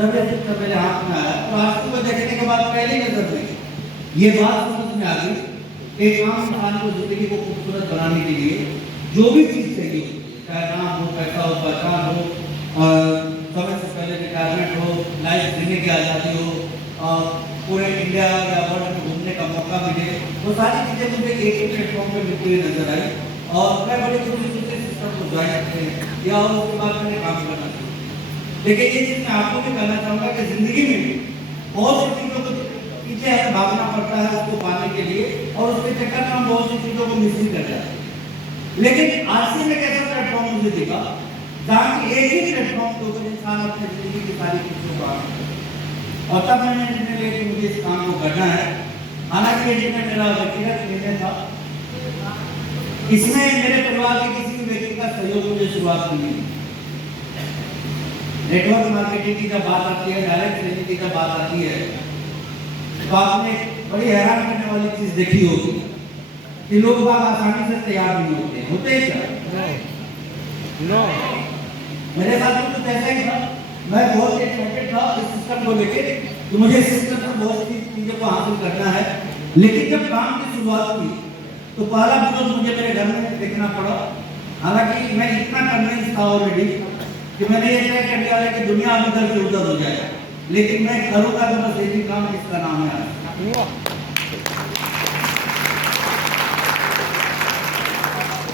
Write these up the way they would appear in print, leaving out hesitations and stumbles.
जब ये सिस्टम मेरे हाथ में आया तो राष्ट्र को देखने के बाद पहली नजर में ये बात समझ में आ गई एक आम इंसान को जिंदगी को खूबसूरत बनाने के लिए जो भी चीज चाहिए, चाहे नाम हो, पैसा हो, पहचान हो, समय से पहले रिटायरमेंट हो, लाइफ जीने की आज़ादी हो, पूरे इंडिया या वर्ल्ड में घूमने का मौका मिले, वो सारी चीज़ें मुझे एक ही प्लेटफॉर्म पे मिलती हुई नजर आई और मैं बड़े दूसरे सिस्टम को ज्वाइन करते हैं या और उसके बाद मैंने काम करना चाहिए। लेकिन ये चीज़ मैं आपको भी कहना चाहूँगा कि जिंदगी में बहुत सी चीज़ों को पीछे हमें भागना पड़ता है उसको पाने के लिए और उसके चक्कर में हम बहुत सी चीज़ों को मिस कर जाते हैं। लेकिन आरसी में कैसा प्लेटफॉर्म मुझे दिखा जहाँ की एक ही प्लेटफॉर्म के ऊपर इंसान अपनी जिंदगी की सारी चीज़ों को आना और तब मैंने निर्णय लिया कि मुझे इस काम को करना है। हालांकि ये निर्णय मेरा व्यक्तिगत निर्णय था, इसमें मेरे परिवार के किसी भी व्यक्ति का सहयोग मुझे शुरुआत नहीं है। नेटवर्क मार्केटिंग की जब बात आती है, डायरेक्ट सेलिंग की जब बात आती है तो आपने बड़ी हैरान करने वाली चीज देखी होगी कि लोग बाग आसानी से तैयार नहीं होते होते ही क्या नो मेरे साथ भी कुछ ऐसा ही था। मैं बहुत एक्साइटेड था इस सिस्टम को लेके कि मुझे इस सिस्टम में बहुत सी चीजों को हासिल करना है। लेकिन जब काम की शुरुआत हुई तो पहला विरोध मुझे मेरे घर में देखना पड़ा। हालांकि मैं इतना कन्विंस था ऑलरेडी कि मैंने ये तय कर लिया है कि दुनिया अब इधर से उधर हो जाएगा, लेकिन मैं करूँगा तो बस एक ही काम, इसका नाम है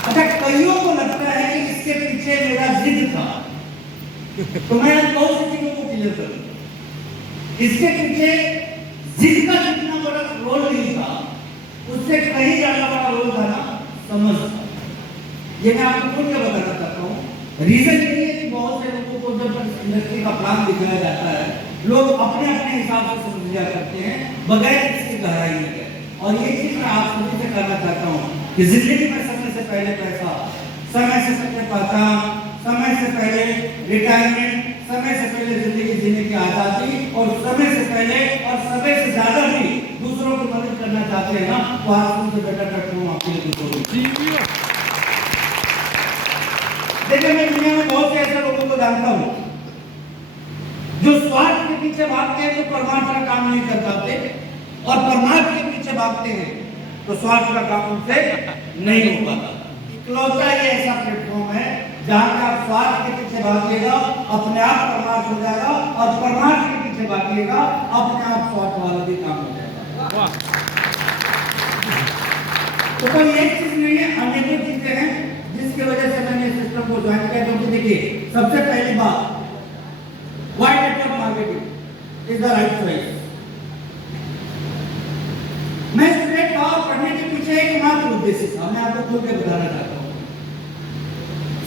अच्छा। कईयों को लगता है कि इसके पीछे मेरा जिद था, तो मैं बहुत सी चीजों को क्लियर करूँ। इसके पीछे जिद का जितना बड़ा रोल नहीं था, उससे कहीं ज्यादा बड़ा रोल था ना समझ। ये मैं आपको खुद क्या बताना चाहता हूँ। रीजन ये है कि बहुत से लोगों को जब इंडस्ट्री का प्लान दिखाया जाता है, लोग अपने अपने हिसाब से समझ लिया करते हैं बगैर इसकी गहराई में। और ये चीज मैं आप सभी से करना चाहता हूँ कि जिंदगी में समय से पहले पैसा, समय से पहले पहचान, समय से पहले रिटायरमेंट, समय से पहले जिंदगी जीने की आजादी और समय से पहले और समय से ज्यादा भी दूसरों को मदद करना चाहते हैं ना, तो आज से बेटर करता हूँ आपके लिए। देखिए मैं दुनिया में बहुत से ऐसे लोगों को जानता हूँ जो स्वार्थ के पीछे भागते हैं तो परमार्थ का काम नहीं कर पाते, और परमार्थ के पीछे भागते हैं तो स्वार्थ का काम उनसे नहीं हो पाता। इकलौता ये ऐसा प्लेटफॉर्म है जहाँ का स्वार्थ के पीछे भागिएगा अपने आप परमार्थ हो जाएगा, और परमार्थ के पीछे भागिएगा अपने आप स्वार्थ वाला भी काम हो जाएगा। तो कोई एक चीज नहीं है, अनेकों चीजें हैं जिसकी वजह से मैंने सिस्टम को ज्वाइन किया। क्योंकि देखिए सबसे पहली बात, why network marketing is the right choice. मैं स्टूडेंट था, पढ़ने के पीछे एक मात्र उद्देश्य था, मैं आपको खुल के बताना चाहता हूँ।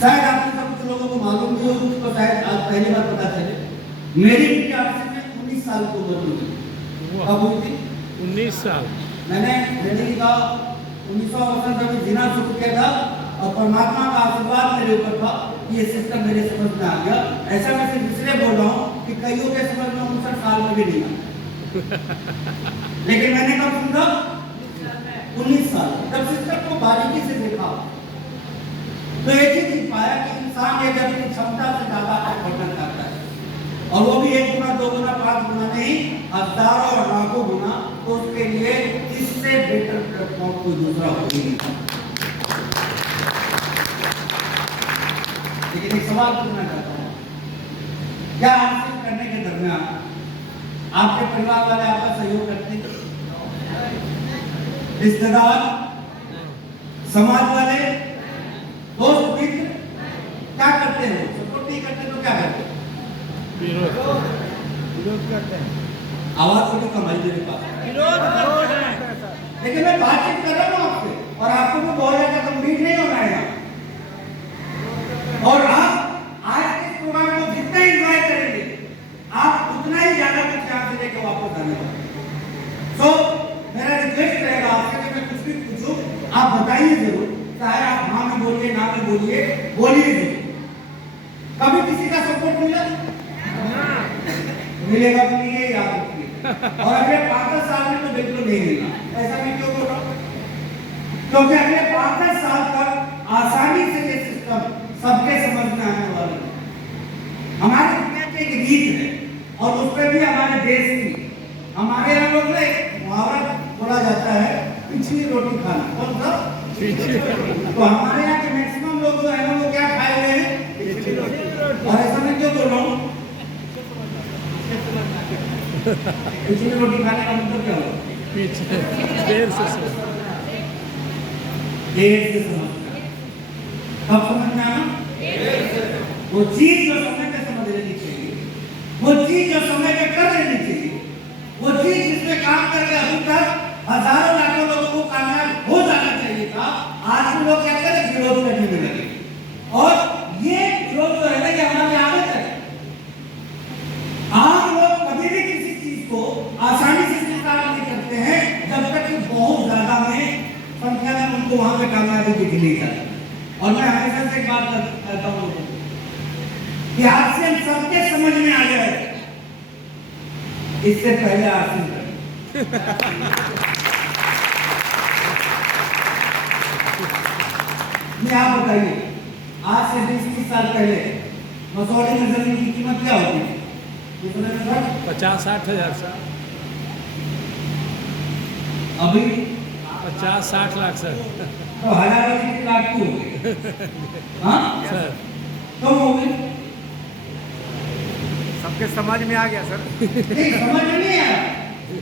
शायद आपको सब कुछ लोगों को मालूम भी हो, उसको शायद आज पहली बार पता चले। मेरी विद्यार्थी में 19 साल की उम्र हुई। कब हुई थी? 19 साल। मैंने जिंदगी का 19वां वर्ष जब जीना शुरू किया था और परमात्मा का आशीर्वाद मेरे ऊपर था, ये सिस्टम मेरे समझ में आ गया। ऐसा मैं सिर्फ इसलिए बोल रहा हूँ कि कईयों के समझ में 59 साल में भी नहीं आया, लेकिन मैंने कब समझा? 19 साल। जब सिस्टम को बारीकी से देखा तो एक ही चीज पाया कि इंसान ये जब क्षमता से ज्यादा बढ़ना चाहता है, और वो भी 1 गुना 2 गुना 5 गुना नहीं, हजारों और लाखों गुना, तो उसके लिए इससे बेटर प्लेटफॉर्म कोई दूसरा हो ही नहीं। लेकिन एक सवाल पूछना चाहता हूँ, क्या हासिल करने के दरमियान आपके परिवार वाले आपका सहयोग करते हैं? रिश्तेदार, समाज वाले, दोस्त मित्र क्या करते हैं? सपोर्ट नहीं करते तो क्या करते हैं? विरोध करते हैं। आवाज को कमाई मेरे पास विरोध करते हैं। लेकिन मैं बातचीत कर रहा हूँ आपसे, और आपको भी बहुत ज्यादा गंभीर नहीं होना है। और आप आज के प्रोग्राम को जितना एंजॉय करेंगे, आप उतना ही ज्यादा कुछ यहाँ से लेकर वापस आने वाले। सो मेरा रिक्वेस्ट रहेगा आपसे कि मैं कुछ भी पूछूं, आप बताइए जरूर, चाहे आप हाँ में बोलिए ना में बोलिए, बोलिए जरूर। कभी किसी का सपोर्ट मिला? मिलेगा भी नहीं है, याद रखिए। और अगले 5-10 साल में तो बिल्कुल नहीं मिलना। ऐसा मैं क्यों बोल रहा हूँ? क्योंकि अगले 5-10 साल तक आसानी से ये सिस्टम सबके समझ में आने वाला है। हमारे दुनिया की एक रीत है और उस पर भी हमारे देश की, हमारे यहाँ लोग ना एक मुहावरा बोला जाता है, पिछली रोटी खाना। कौन सा? तो हमारे यहाँ के मैक्सिमम लोग जो है ना वो क्या खाए हुए हैं, और ऐसा मैं क्यों बोल रहा हूँ? पिछली रोटी खाने का मतलब क्या होगा? पीछे देर से समझ। देर से समझना। कब समझना है? वो चीज जो समय पे समझ लेनी चाहिए, वो चीज जो समय पे कर लेनी चाहिए, वो चीज जिसमें काम करके अभी तक हजारों लाखों लोगों को कामयाब हो जाना चाहिए था, आज भी लोग क्या करें? विरोध करने में लगे। और ये विरोध जो है ना, ये हमारी आदत है। आम लोग कभी भी किसी चीज को आसानी से स्वीकार नहीं करते हैं जब तक कि बहुत ज्यादा में संख्या में उनको वहां पे कामयाबी दिख नहीं जाती। और मैं हमेशा से एक बात करता हूँ कि आज से हम सबके समझ में आ गया है, इससे पहले आसिम मैं आप बताइए, आज से 20-30 साल पहले मसौड़ी में जमीन की कीमत क्या होती थी? 50-60 हज़ार सर। अभी 50-60 लाख सर। तो हजारों की लाख की हो गई। हाँ सर कम हो गई। सबके समझ में आ गया सर। नहीं समझ में नहीं आया।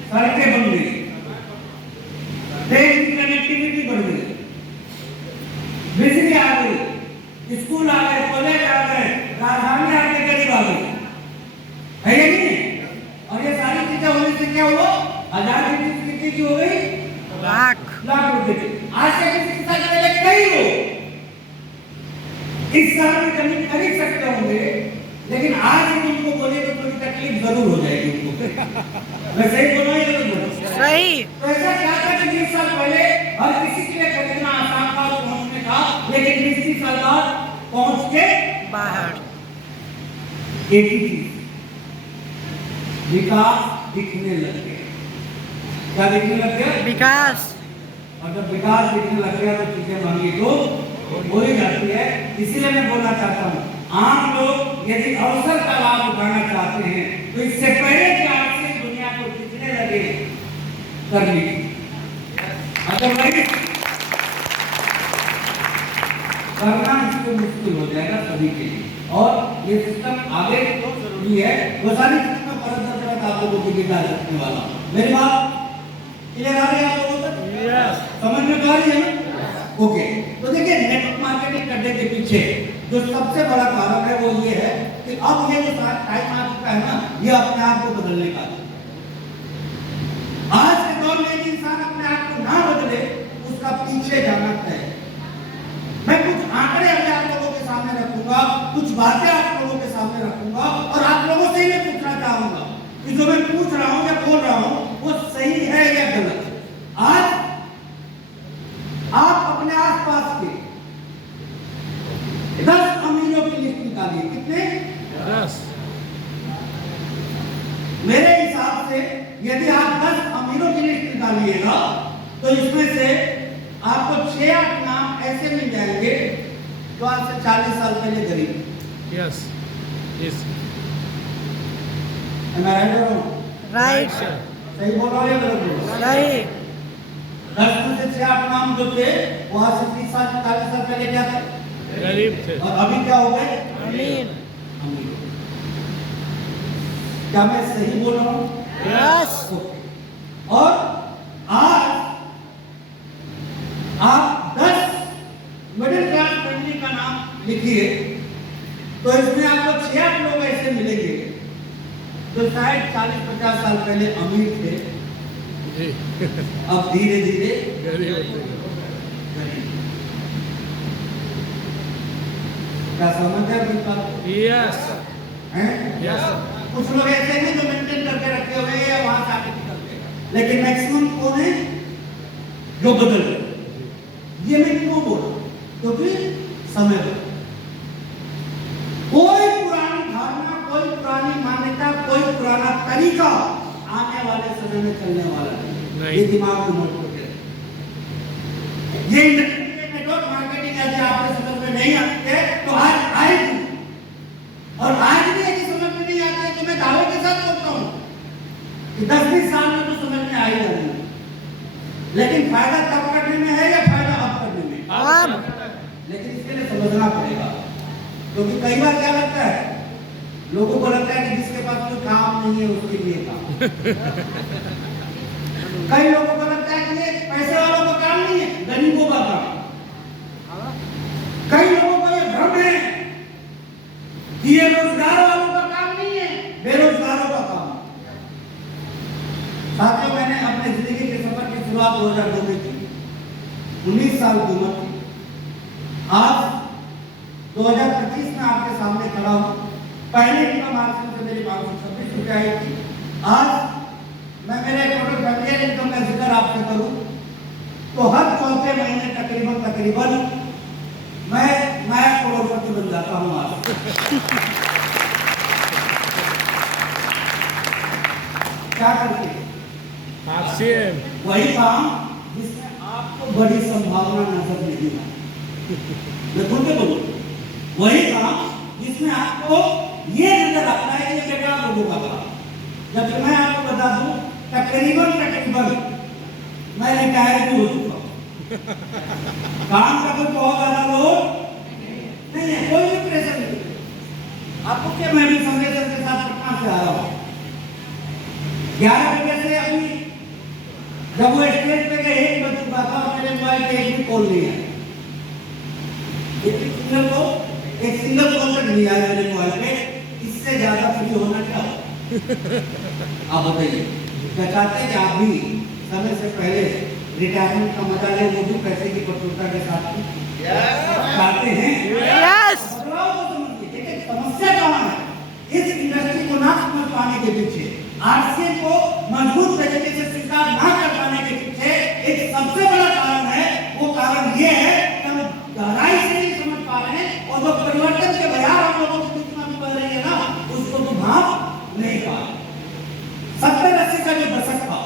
सड़कें बन गई, ट्रेन की कनेक्टिविटी बढ़ गई, बिजली आ गई, स्कूल आ गए, कॉलेज आ गए, राजधानी आपके करीब आ गई, है या नहीं? और ये सारी चीजें होने से क्या हुआ? हजार की चीज कितनी की हो गई? लाख रुपए की। आज से किसी के साथ पहले कई लोग इस साल में जमीन खरीद सकते होंगे, लेकिन आज हम उनको बोले तो थोड़ी तकलीफ जरूर हो जाएगी उनको। मैं सही बोल रहा हूं या गलत बोल रहा हूं? सही। तो ऐसा क्या था कि 20 साल पहले हर किसी के लिए खरीदना आसान था पहुंचने का, लेकिन 20-30 साल बाद पहुंच के बाहर एक ही चीज, विकास दिखने लग गया। क्या दिखने लग गया? विकास। और जब विकास दिखने लग गया तो चीजें महंगी तो हो ही जाती है। इसीलिए मैं बोलना चाहता हूँ, आम लोग यदि अवसर का लाभ उठाना चाहते हैं तो इससे पहले कि आज से दुनिया को दिखने लगे कर लीजिए, अदरवाइज करना इसको मुश्किल हो जाएगा सभी के लिए। और ये सिस्टम आगे तो जरूरी है, वो सारी चीजें मैं परत आप लोगों की गिरदार रखने वाला हूँ। मेरी बात क्लियर आ रही है आप लोगों तक? समझ में आ रही है ना? ओके, तो देखिए नेटवर्क मार्केटिंग करने के पीछे जो सबसे बड़ा कारण है वो ये है कि अब ये जो टाइम आ चुका है ना, ये अपने आप को बदलने का। आज के दौर में यदि इंसान अपने आप को ना बदले, उसका पीछे जाना तय है। मैं कुछ आंकड़े अभी आप लोगों के सामने रखूंगा, कुछ बातें आप लोगों के सामने रखूंगा, और आप लोगों से ही मैं पूछना चाहूंगा कि जो मैं पूछ रहा हूं या बोल रहा हूं वो सही है या गलत। आज आप अपने आसपास के 10 अमीरों की लिस्ट निकालिए। कितने? 10। मेरे हिसाब से यदि आप 10 अमीरों की लिस्ट निकालिएगा तो इसमें से आपको 6-8 नाम ऐसे मिल जाएंगे जो आज से 40 साल पहले गरीब। Yes yes right. सही बोल रहा हूं या गलत बोल रहा हूं? सही। 10 में से 6-8 नाम जो थे वो आज से 30-40 साल पहले क्या थे? गरीब थे। और अभी क्या हो गए? अमीर। क्या मैं सही बोल रहा हूं? यस। और आज आप 10 मिडिल क्लास फैमिली का नाम लिखिए तो इसमें आपको 6 लोग ऐसे मिलेंगे जो शायद 40-50 साल पहले अमीर थे, जी अब धीरे धीरे गरीब होते गए। क्या समझ है मेरी बात? यस हैं? यस कुछ लोग ऐसे हैं जो मेंटेन करके रखे हुए हैं या वहां से आके निकलते हैं, लेकिन मैक्सिमम कौन है जो बदल रहे? ये मैं क्यों बोल रहा हूं? क्योंकि समय बदल, कोई पुरानी धारणा, कोई पुरानी मान्यता, कोई पुराना तरीका आने वाले समय में चलने वाला नहीं। ये दिमाग में नोट करके रखें। ये नेटवर्क मार्केटिंग यदि आपके समझ में नहीं आती है तो आज आएगी, और आज भी यदि समझ में नहीं आती है तो मैं दावों के साथ लेकिन फायदा तब करने में है या फायदा अब करने में? अब लेकिन इसके लिए समझना पड़ेगा, क्योंकि कई बार क्या लगता है, लोगों को लगता है कि जिसके पास कोई काम नहीं है उसके लिए काम। कई लोगों को लगता है कि ये पैसे वालों का काम नहीं है, गरीबों का काम। कई लोगों को ये भ्रम है कि ये रोजगार वालों का काम नहीं है, बेरोजगारों का काम। साथियों, मैंने अपने जिंदगी के सफर की शुरुआत 2002 में की, 19 साल की उम्र थी। आज 2025 में आपके सामने खड़ा हूं। पहले इनकम आर्थिक से मेरी 526 रुपये आई थी। आज मैं मेरे टोटल फैमिली इनकम का जिक्र आपसे करूं तो हर चौथे महीने तकरीबन मैं करोड़पति बन जाता हूं। आज क्या करके? आपसे वही काम जिसमें आपको बड़ी संभावना नजर नहीं आती। मैं खुद के बोलूं, वही काम जिसमें आपको ये नजर आता है कि बेकार लोगों का काम। जबकि मैं आपको बता दूं, तकरीबन मैं रिटायर भी हो चुका हूं। काम का कोई बहुत ज्यादा लोड नहीं है, कोई भी प्रेशर नहीं। आपको क्या, मैं भी संवेदन के साथ पटना से आ रहा हूं 11 बजे से। अभी जब वो स्टेज पे गए 1 बज चुका था और मेरे मोबाइल पे एक भी कॉल नहीं है। एक सिंगल कॉल तक नहीं आया मेरे मोबाइल पे। इससे ज्यादा फ्री होना क्या हो? आप बताइए, क्या चाहते हैं कि आप भी समय से पहले रिटायरमेंट का मजा ले, वो भी पैसे की प्रचुरता के साथ चाहते हैं? यस बदलाव को समझिए। देखिए समस्या कहाँ है, इस इंडस्ट्री को ना समझ पाने के पीछे, आरसीए को मजबूत तरीके से स्वीकार ना कर पाने के पीछे एक सबसे बड़ा कारण है। वो कारण ये है कि हम गहराई से नहीं समझ पा रहे हैं, और वो परिवर्तन के बयान हम लोगों के बीच में बह रही है ना, उसको तो भाप नहीं पा रहे। 70-80 का जो दशक था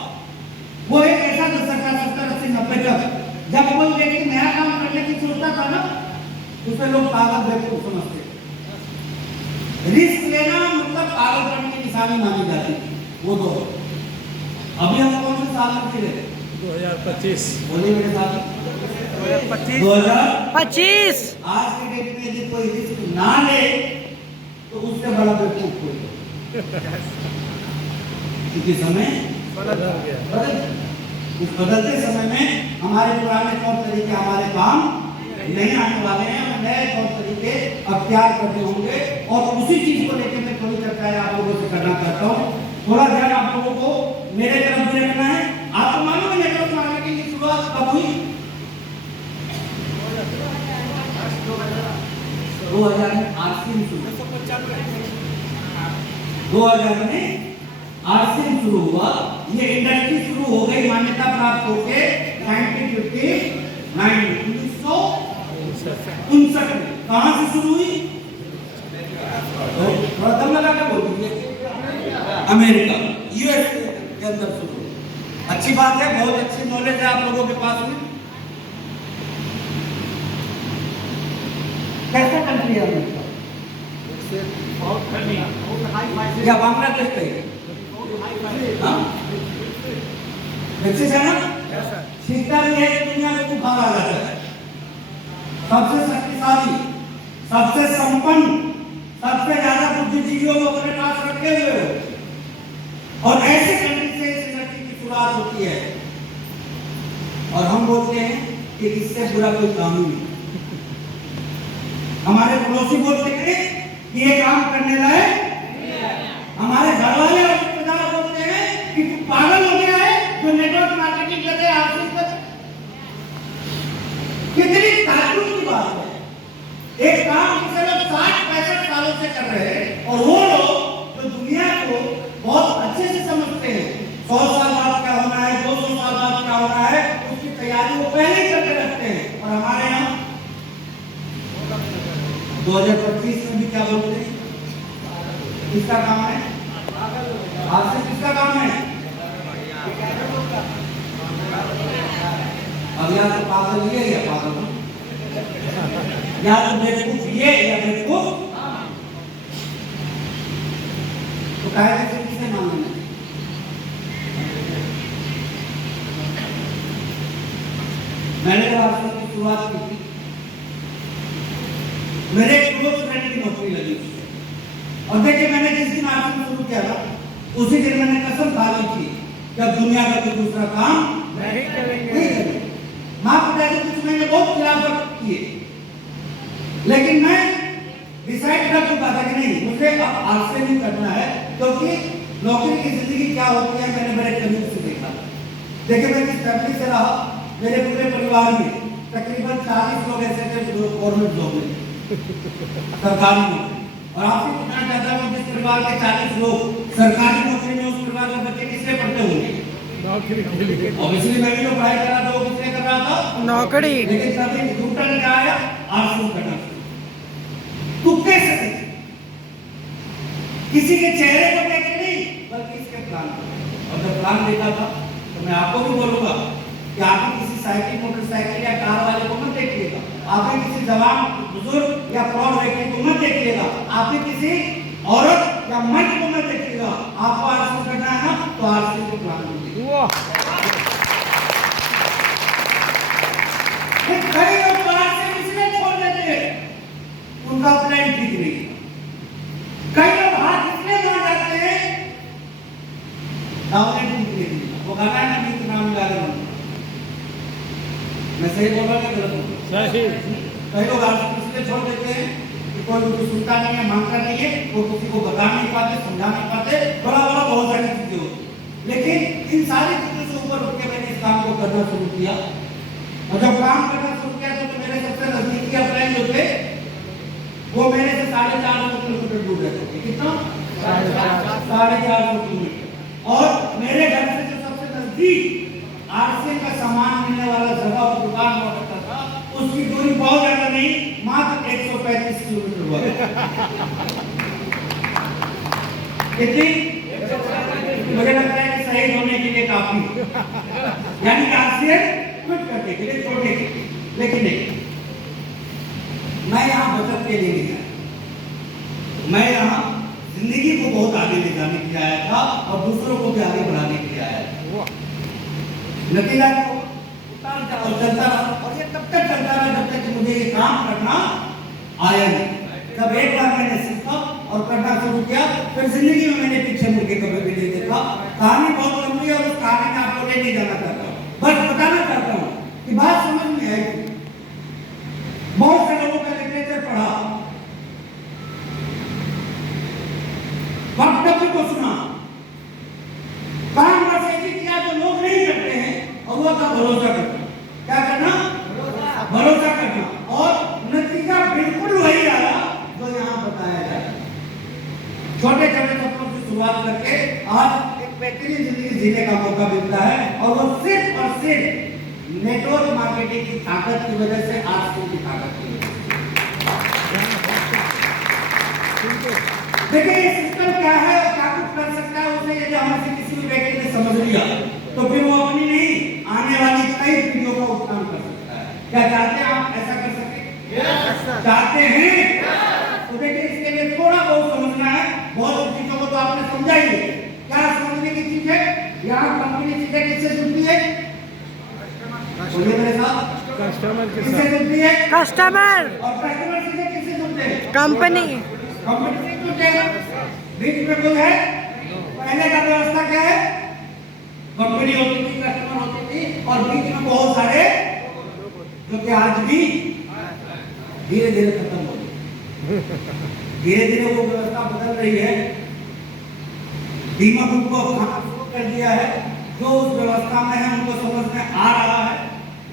वो एक ऐसा दशक था, 70-80-90 तक, जब कोई व्यक्ति नया काम करने की सोचता था ना, उसे लोग पागल बेवकूफ समझते थे। रिस्क लेना मतलब पागलपन की निशानी मानी जाती थी वो दो। अभी हम कौन से साल में थे? 2025। बोलिए मेरे साथ। 25 आज के डेट में यदि कोई रिस्क ना ले तो उससे बड़ा बेवकूफ कोई नहीं। क्योंकि समय बदल गया। उस बदलते समय में हमारे पुराने तौर तरीके हमारे काम नहीं आने वाले हैं। हमें नए तौर तरीके अख्तियार करने होंगे, और उसी चीज को लेकर मैं थोड़ी चर्चाएं आप लोगों से करना चाहता हूँ। थोड़ा ध्यान आप लोगों को मेरे तरफ भी रखना है। आपको मालूम है नेटवर्क मार्केटिंग की शुरुआत कब हुई? 2000 में आरसीएम शुरू। 2000 में आरसीएम शुरू हुआ। ये इंडस्ट्री शुरू हो गई, मान्यता प्राप्त होके 1959 में। कहां से शुरू हुई? थोड़ा दम लगा के बोल दीजिए। अमेरिका, यूएसए के अंदर शुरू हुई। अच्छी बात है, बहुत अच्छी नॉलेज है आप लोगों के पास में। कैसा कंट्री है अमेरिका? या बांग्लादेश कहिए? विकसित है ना? शिक्षा भी है कि दुनिया में खूब भागा जाता है। सबसे शक्तिशाली, सबसे संपन्न, सबसे ज्यादा बुद्धिजीवियों को अपने पास रखे हुए हो, और ऐसे कंट्री से इस इंडस्ट्री की शुरुआत होती है। और हम बोलते हैं कि इससे बुरा कोई काम ही नहीं। हमारे पड़ोसी बोलते हैं कि ये काम करने लायक, हमारे घर वाले और रिश्तेदार बोलते हैं कि तू पागल हो गया है जो नेटवर्क मार्केटिंग करते हैं। आपसे कितनी ताज्जुब की बात है। एक काम जिसे लोग 60-65 सालों से कर रहे हैं, और वो लोग जो दुनिया को बहुत अच्छे से समझते हैं, 100 साल बाद क्या होना है, 200 साल बाद क्या होना है, उसकी तैयारी वो पहले ही करके रखते हैं। और हमारे यहाँ 2025 में भी क्या बोलते हैं? किसका काम है? आज से किसका काम है? अब या तो पागल ये या पागल हो, या तो बेवकूफ ये या बेवकूफ। तो काहे से किसे मान लेना? मैंने जब आश्रम की शुरुआत की थी, मेरे क्लोज फ्रेंड की नौकरी लगी उससे। और देखिए, मैंने जिस दिन आश्रम शुरू किया था, उसी दिन मैंने कसम खा ली थी कि अब दुनिया का कोई दूसरा काम नहीं करेंगे। नहीं करेंगे। माँ पिता जी कुछ मैंने बहुत खिलाफत किए, लेकिन मैं डिसाइड कर चुका था कि नहीं, मुझे अब आश्रम ही करना है, क्योंकि नौकरी की जिंदगी क्या होती है मैंने मेरे करीब से देखा। देखिए, मैं जिस फैमिली से रहा, मेरे पूरे परिवार में तकरीबन 40 लोग ऐसे थे जो गवर्नमेंट जॉब में, सरकारी नौकरी। और आपसे पूछना चाहता हूँ, जिस परिवार के 40 लोग सरकारी नौकरी में, उस परिवार के बच्चे किससे पढ़ते होंगे? नौकरी के लिए। ऑब्वियसली मैं भी जो पढ़ाई कर रहा था वो किसने कर रहा था? नौकरी। लेकिन तभी झूठा ने क्या आया? आश्रम करना। तू कैसे किसी के चेहरे को देख के नहीं, बल्कि इसके प्लान को। और जब प्लान देखा था तो मैं आपको भी बोलूंगा कि आप भी किसी साइकिल, मोटरसाइकिल या कार वाले को मत देखिएगा, आप भी किसी जवान, बुजुर्ग या प्रौढ़ व्यक्ति को मत देखिएगा, आप भी किसी औरत या मर्द को मत देखिएगा। आपको आश्रम करना है ना, तो आश्रम को प्लान कीजिए। वाह। कई लोग आश्रम इसलिए छोड़ देते हैं, उनका प्लान ठीक नहीं। कई लोग हाथ इसलिए मार जाते हैं, वो गाना है ना, नीत नाम याद है। मैं सही बोल रहा हूँ, गलत बोल रहा हूँ? सही। कई लोग आश्रम इसलिए छोड़ देते हैं कि कोई उनको सुनता नहीं है, मानता नहीं है, वो किसी को बता नहीं पाते, समझा नहीं पाते, बड़ा बड़ा बहुत सारी चीजें होती। लेकिन इन सारी चीजों से ऊपर उठ के मैंने इस काम को करना शुरू किया। और जब काम करना शुरू किया तो मेरे सबसे नजदीकी अपने जो थे, वो मेरे से 450 किलोमीटर दूर रहते थे। कितना? 450 किलोमीटर। और मेरे घर से जो सबसे नजदीक आरसीएम का सामान मिलने वाला जगह और दुकान हुआ करता था, उसकी दूरी बहुत ज्यादा नहीं, मात्र 135 किलोमीटर हुआ। कितनी? मुझे लगता है कि शहीद होने के लिए काफी, यानी कि आरसीएम क्विट करने के लिए, छोड़ने के लिए। लेकिन नहीं, मैं यहाँ बचत के लिए नहीं आया, मैं यहाँ जिंदगी को बहुत आगे ले जाने के लिए आया था और दूसरों को भी आगे बढ़ाने के लिए आया था। नतीजा क्या हुआ? उतार चढ़ाव चलता रहा, और ये तब तक चलता रहा जब तक कि मुझे ये काम करना आया नहीं। जब एक बार मैंने सीखा और करना शुरू किया, फिर जिंदगी में मैंने पीछे मुड़ के कभी भी नहीं देखा। कहानी बहुत लंबी है और उस कहानी में आपको ले नहीं जाना चाहता हूँ, बस बताना चाहता हूँ कि बात समझ में आई। बहुत से लोगों का लिटरेचर पढ़ा, वक्तव्य को सुना, काम बस ऐसी किया जो लोग नहीं करते हैं, और वो का भरोसा करना। क्या करना? भरोसा करना। और नतीजा बिल्कुल वही आया जो यहाँ बताया जाए। छोटे छोटे सपनों से शुरुआत करके आज एक बेहतरीन जिंदगी जीने का मौका मिलता है, और वो सिर्फ और सिर्फ नेटवर्क मार्केटिंग की ताकत की वजह से, आजकल की ताकत की वजह से। देखिए, ये सिस्टम क्या है और क्या कुछ कर सकता है, उसे यदि हमसे किसी भी व्यक्ति ने समझ लिया तो फिर वो अपनी नहीं, आने वाली कई पीढ़ियों का उत्थान कर सकता है। क्या चाहते हैं आप ऐसा कर सके? चाहते हैं? तो देखिए, इसके लिए थोड़ा बहुत समझना है। बहुत चीजों को तो आपने समझा ही है। क्या समझने की चीज है? यहाँ कंपनी सीधे किससे जुड़ती है? बोलिए मेरे साथ। कस्टमर के किससे साथ। जुड़ती है? कस्टमर। और कस्टमर सीधे किससे जुड़ते हैं? कंपनी। कंपनी से जुड़ते हैं। बीच में कोई है? पहले का व्यवस्था क्या है? कंपनी होती थी, कस्टमर होती थी, और बीच में बहुत सारे, जो कि आज भी धीरे धीरे खत्म हो गई। धीरे धीरे वो व्यवस्था बदल रही है। दीमक उनको खाना शुरू कर दिया है। जो उस व्यवस्था में है उनको समझ में आ रहा है,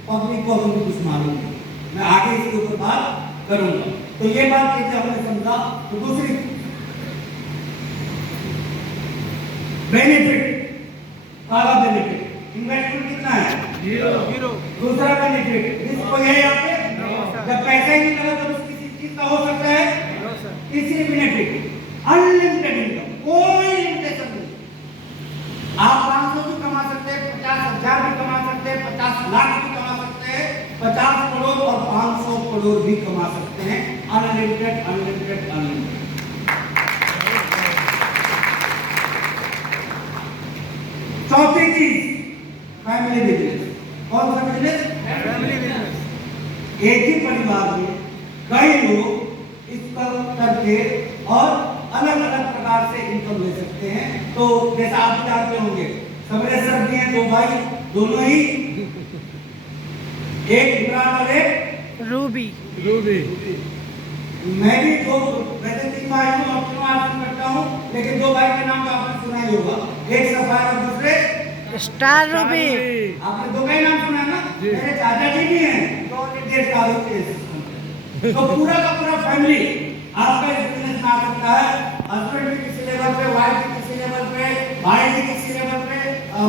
पब्लिक को अभी कुछ मालूम नहीं। मैं आगे इसके ऊपर बात करूंगा। तो ये बात जैसे हमने समझा, तो दूसरी बेनिफिट, पहला बेनिफिट इन्वेस्टमेंट कितना है? 0। दूसरा बेनिफिट रिस्क कोई है यहाँ पे? जब पैसा ही नहीं लगा तो किसी चीज का हो सकता है? तीसरी बेनिफिट अनलिमिटेड इनकम, कोई लिमिटेशन नहीं। आप 500 भी कमा सकते हैं, 50,000 भी कमा सकते हैं, 50 लाख भी कमा सकते हैं, 50 करोड़ और 500 करोड़ भी कमा सकते हैं। Unlimited, unlimited, unlimited. चौथी चीज फैमिली बिजनेस। कौन सा बिजनेस? फैमिली एक ही परिवार में कई लोग इस पर करके और अलग अलग प्रकार से इनकम ले सकते हैं। तो जैसा आप जानते होंगे, सबरे सर भी हैं, दो भाई, दोनों ही एक इमरान और एक रूबी। रूबी। मैं भी दो, वैसे 3 भाई हूँ, अपने आसन करता हूँ, लेकिन 2 भाई के नाम तो आपने सुना ही होगा, एक सफायर और दूसरे स्टार रूबी। आपने 2 का ही नाम सुना है ना? मेरे चाचा जी भी हैं, तो निर्देश कार्य के तो पूरा का पूरा फैमिली आपका इस बिजनेस में आ सकता है। हस्बैंड भी किसी लेवल पे, वाइफ भी किसी लेवल पे, भाई भी किसी लेवल पे,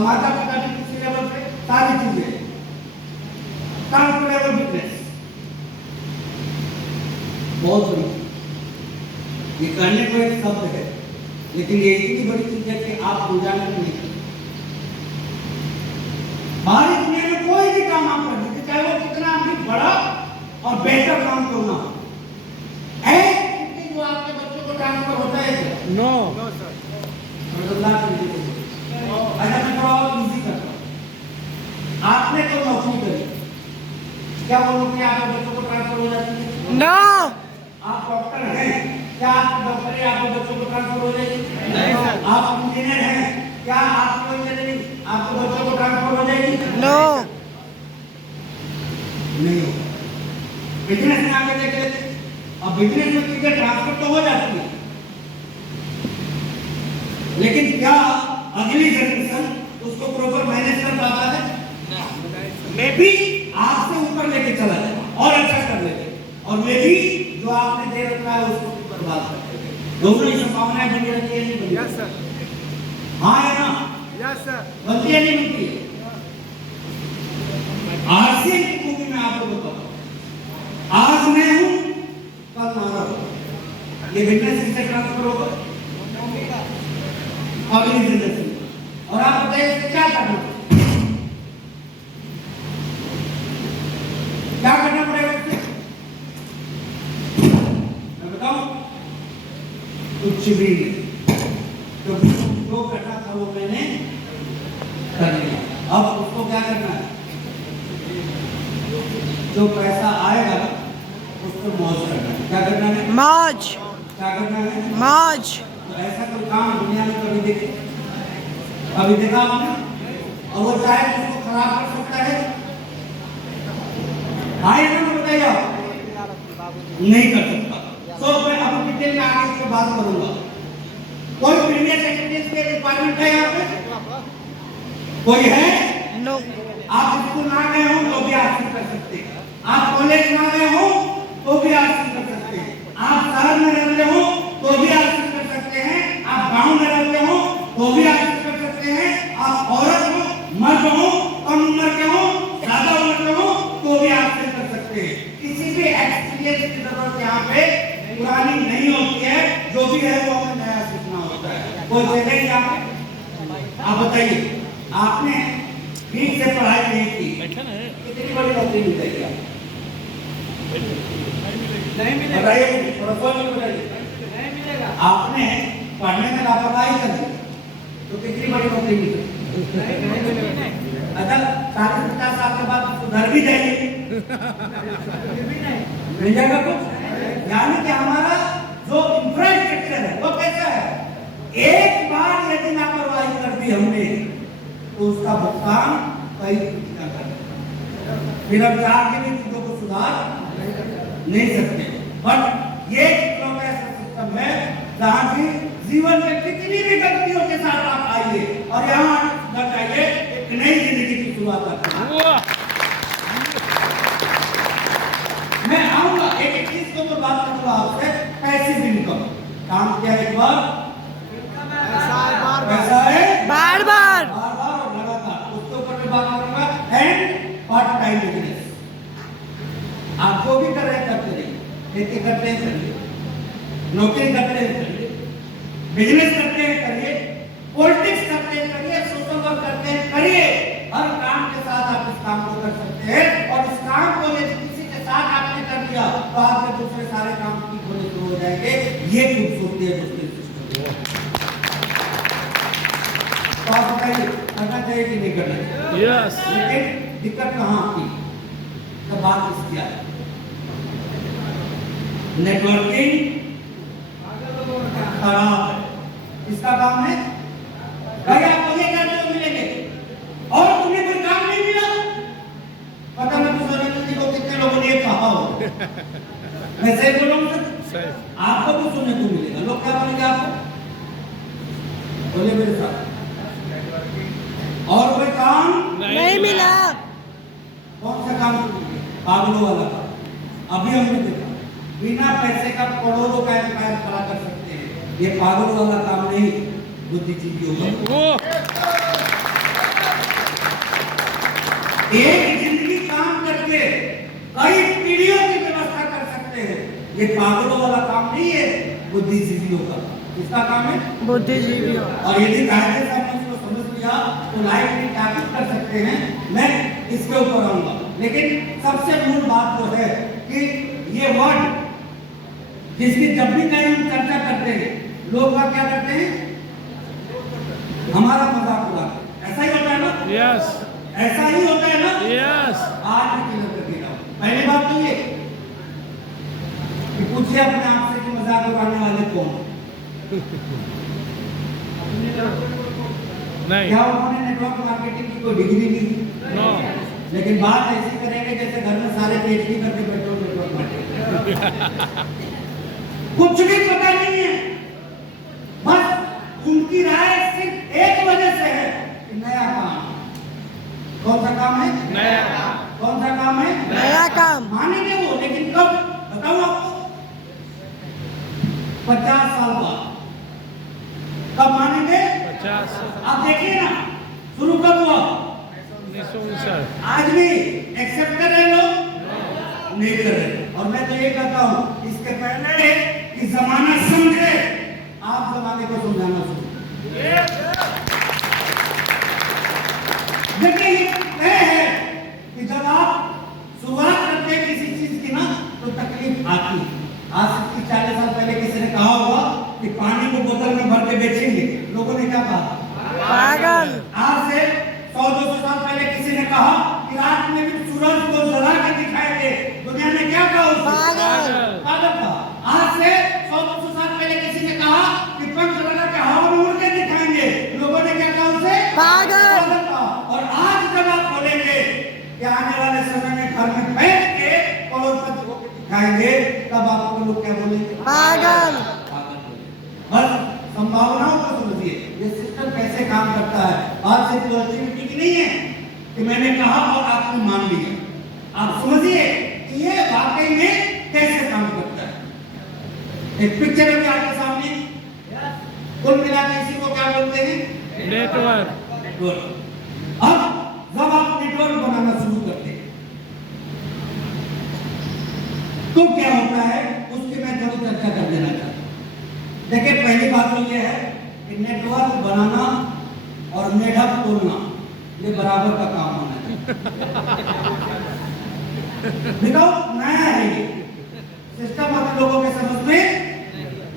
माता पिता भी किसी लेवल पे, सारी चीजें ट्रांसफरेबल बिजनेस बहुत बड़ी चीज। ये करने को एक शब्द है, लेकिन ये इतनी बड़ी चीज है कि आप रोजाना नहीं करते। बाहरी दुनिया में कोई भी काम आप कर दीजिए, चाहे वो कितना भी बड़ा और बेहतर काम क्यों ना हो, जो आपके बच्चों को ट्रांसफर होता है नो। अच्छा मैं थोड़ा और इजी करता हूँ। आपने तो नौकरी करी, क्या वो नौकरी आपके बच्चों को ट्रांसफर हो जाती है? नो। आप डॉक्टर हैं, क्या आपकी डॉक्टरी आपके बच्चों को ट्रांसफर हो जाएगी? नहीं सर। आप इंजीनियर हैं, क्या आपको इंजीनियरिंग आपके बच्चों को ट्रांसफर हो जाएगी? नो। नहीं होगा। बिजनेस में आगे देख लेते, अब बिजनेस में चीजें ट्रांसफर तो हो जाती है, लेकिन क्या अगली जनरेशन उसको प्रॉपर मैनेज कर पाता है? मैं भी आपसे ऊपर लेके चला जाए और अच्छा कर लेते, और मैं भी जो आपने दे रखा है उसको भी बर्बाद कर देते। दोनों ही संभावनाएं बनी रहती है, नहीं बनी? Yes sir. हाँ है ना? Yes sir. बनती है, नहीं बनती है? आरसीएम की मूवी में आपको बताऊं, आज मैं हूं, कल नारा होगा। ये बिजनेस इससे ट्रांसफर होगा अगली जनरेशन। और आप बताइए इससे क्या करना, क्या करना पड़ेगा इससे? मैं बताऊं, कुछ भी नहीं। तो जो करना था वो मैंने कर लिया, अब उसको क्या करना है? जो पैसा आएगा उसको मौज करना है। क्या करना है? मौज। क्या करना है? मौज। तो ऐसा कोई काम दुनिया में कभी देखे, कभी देखा आपने? और वो चाहे तो उसको खराब कर सकता है? आए ना, बताइए आप। नहीं कर सकता। तो मैं अब डिटेल में आगे इसके बात करूंगा। कोई प्रीवियस एक्सपीरियंस के रिक्वायरमेंट है यहाँ पे? कोई है? नो। आप स्कूल ना गए हो तो भी हासिल कर सकते हैं, आप कॉलेज ना गए हो तो भी हासिल कर सकते हैं, आप शहर में रहते हो तो भी हासिल कर सकते हैं, आप गांव में रहते हो तो भी हासिल कर सकते हैं, आप औरत हो, मर्द हो, कम उम्र के हो, ज्यादा उम्र के हो तो भी हासिल कर सकते हैं। किसी भी एक्सपीरियंस की जरूरत यहाँ पे पुरानी नहीं होती है, जो भी है वो हमें नया सीखना होता है। कोई चलेगी यहाँ पे? आप बताइए, आपने ठीक से पढ़ाई नहीं की, कितनी बड़ी नौकरी मिल जाएगी आपको? नहीं मिलेगा। बताइए, थोड़ा बताइए। नहीं मिलेगा। आपने पढ़ने में लापरवाही कर दी तो कितनी बड़ी नौकरी मिल जाएगी? अच्छा 40-50 साल के बाद सुधर भी जाएगी, मिल जाएगा कुछ? यानी कि हमारा जो इंफ्रास्ट्रक्चर है वो कैसा है? एक बार यदि लापरवाही कर दी हमने तो उसका भुगतान कई का करना, फिर हम चाह के भी चीजों को सुधार नहीं सकते। बट ये एक ऐसा सिस्टम है जहाँ की जीवन में कितनी भी गलतियों के साथ आप आइए और यहाँ सुधर जाइए, एक नई जिंदगी की शुरुआत करते हैं। मैं आऊंगा एक चीज को तो बात करूंगा आपसे, पैसिव इनकम। काम किया एक बार, पैसा है बार बार और लगातार, उसके ऊपर भी बात करूंगा। एंड पार्ट टाइम बिजनेस, आप जो भी कर रहे हैं करते रहिए, खेती करते हैं करिए, नौकरी करते हैं करिए, बिजनेस करते हैं करिए, पॉलिटिक्स करते हैं करिए, सोशल वर्क करते हैं करिए। हर काम के साथ आप इस काम को कर सकते हैं, और इस काम को यदि किसी के साथ आपने कर दिया तो आपके दूसरे सारे काम ठीक होने शुरू हो जाएंगे। ये खूबसूरती है बिजनेस सिस्टम। तो आप बताइए, करना चाहिए कि नहीं करना चाहिए? यस। लेकिन दिक्कत कहाँ आती है? तो बात इसकी आती है नेटवर्किंग खराब है। इसका काम है भाई आपको ये करते हुए मिलेंगे और तुम्हें कोई काम नहीं मिला। पता नहीं सुरेंद्र जी को कितने लोगों ने ये कहा हो। मैं सही बोल रहा हूँ सर? आपको भी सुनने को मिलेगा। लोग क्या बोलेंगे आपको? बोले मेरे साथ और कोई काम नहीं मिला। कौन सा काम? पागलों वाला काम। अभी हमने देखा बिना पैसे का करोड़ों का एम्पायर खड़ा कर सकते हैं। ये पागलों वाला काम नहीं, बुद्धिजीवियों का। एक जिंदगी काम करके कई पीढ़ियों की व्यवस्था कर सकते हैं। ये पागलों वाला काम नहीं है, बुद्धिजीवियों का। किसका काम है? बुद्धिजीवियों। और यदि कायदे से हमने इसको समझ लिया तो लाइफ में क्या कर सकते हैं, मैं इसके ऊपर आऊंगा। लेकिन सबसे मूल बात तो है कि ये वर्ड जिसकी जब भी कहीं हम चर्चा करते हैं, लोग क्या करते हैं? हमारा मजाक उड़ाते हैं। ऐसा ही होता है ना? यस ऐसा ही होता है ना? यस। आज भी क्लियर कर दे रहा हूं। पहली बात तो ये कि पूछिए अपने आप से कि मजाक उड़ाने वाले कौन? नहीं। क्या उन्होंने नेटवर्क मार्केटिंग की कोई डिग्री ली? नो। लेकिन बात ऐसी करेंगे जैसे घर में सारे पीएचडी करके बैठे हो नेटवर्क मार्केटिंग। कुछ भी पता नहीं है। बस उनकी राय सिर्फ एक वजह से है कि नया काम। कौन सा काम है? नया। कौन सा काम है? नया काम। मानेंगे वो, लेकिन कब बताओ आपको? 50 साल बाद। कब मानेंगे? 50। आप देखिए ना, शुरू कब हुआ? 1959। आज भी एक्सेप्ट कर रहे लोग? नहीं कर रहे। और मैं तो ये कहता हूं इसके पहले कि जमाना समझे, आप जमाने को समझाना शुरू। देखिए ये तय है कि जब आप शुरुआत करते हैं किसी चीज की ना तो तकलीफ आती है। आज से 40 साल पहले किसी ने कहा होगा कि पानी को बोतल में भर के बेचेंगे, लोगों ने क्या कहा? पागल। आज से 100-200 साल पहले किसी ने कहा कि रात में भी सूरज को जला के दिखाएंगे, दुनिया ने क्या कहा उसको? पागल। पागल कहा। आज से 100-200 साल पहले किसी ने कहा कि पंख लगा के हवा में उड़ के दिखाएंगे, लोगों ने क्या कहा उसे? पागल। कहा। और आज जब आप बोलेंगे कि आने वाले समय में घर में बैठ के करोड़पति होकर दिखाएंगे, तब आपको लोग क्या बोलेंगे? पागल। बस संभावनाओं को समझिए, ये सिस्टम कैसे काम करता है। बात सिर्फ पॉजिटिविटी की नहीं है कि मैंने कहा और आपने मान लिया। आप समझिए कि ये वाकई में कैसे काम करता है। एक पिक्चर है आपके सामने, कुल मिला के इसी को क्या बोलते हैं? नेटवर्क। नेटवर्क। अब जब आप नेटवर्क बनाना शुरू करते हैं तो क्या होता है, उसकी मैं थोड़ी चर्चा कर देना चाहता हूं। देखिए पहली बात तो ये है कि नेटवर्क बनाना और मेढक तोड़ना ये बराबर का काम होना चाहिए। देखो नया है ये सिस्टम, अपने लोगों के समझ में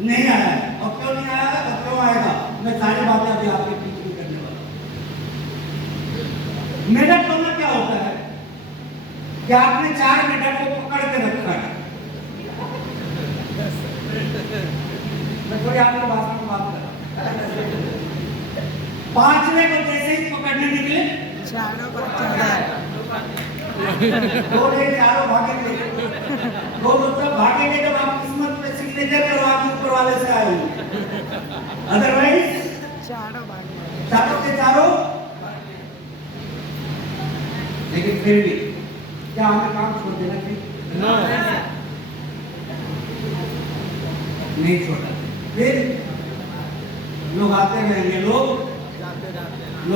नहीं आया है। और क्यों नहीं आया है और क्यों आएगा, मैं सारी बातें अभी आपके पीछे में करने वाला हूं। मेढक तोड़ना क्या होता है कि आपने 4 मेढक को पकड़ के रखा है। मैं थोड़ी आपको भाषण में बात कर रहा हूं। 5वें को जैसे ही पकड़ने निकले, चारों बच्चा। दो नहीं चारों भागेंगे। दो मतलब भागेंगे जब आप किस्मत पे सिग्नेचर करवा के ऊपर वाले से आए होंगे। अदरवाइज चारों भागे। चारों के चारों। लेकिन फिर भी क्या हमें काम छोड़ देना चाहिए? नो। नहीं छोड़ा। फिर लोग आते रहेंगे, लोग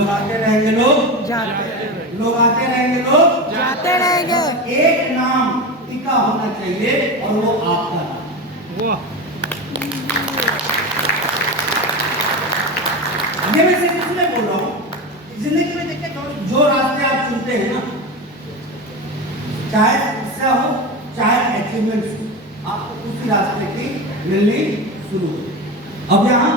आते रहेंगे, लोग आते रहेंगे, लोग जाते रहेंगे। एक नाम टिका होना चाहिए और वो आपका नाम। वाह। ये मैं सिर्फ इसलिए बोल रहा हूँ जिंदगी में देखिए जो रास्ते आप चुनते हैं ना, चाहे समस्या हो चाहे अचीवमेंट हो, आपको उसी रास्ते की मिलनी शुरू हो। अब यहाँ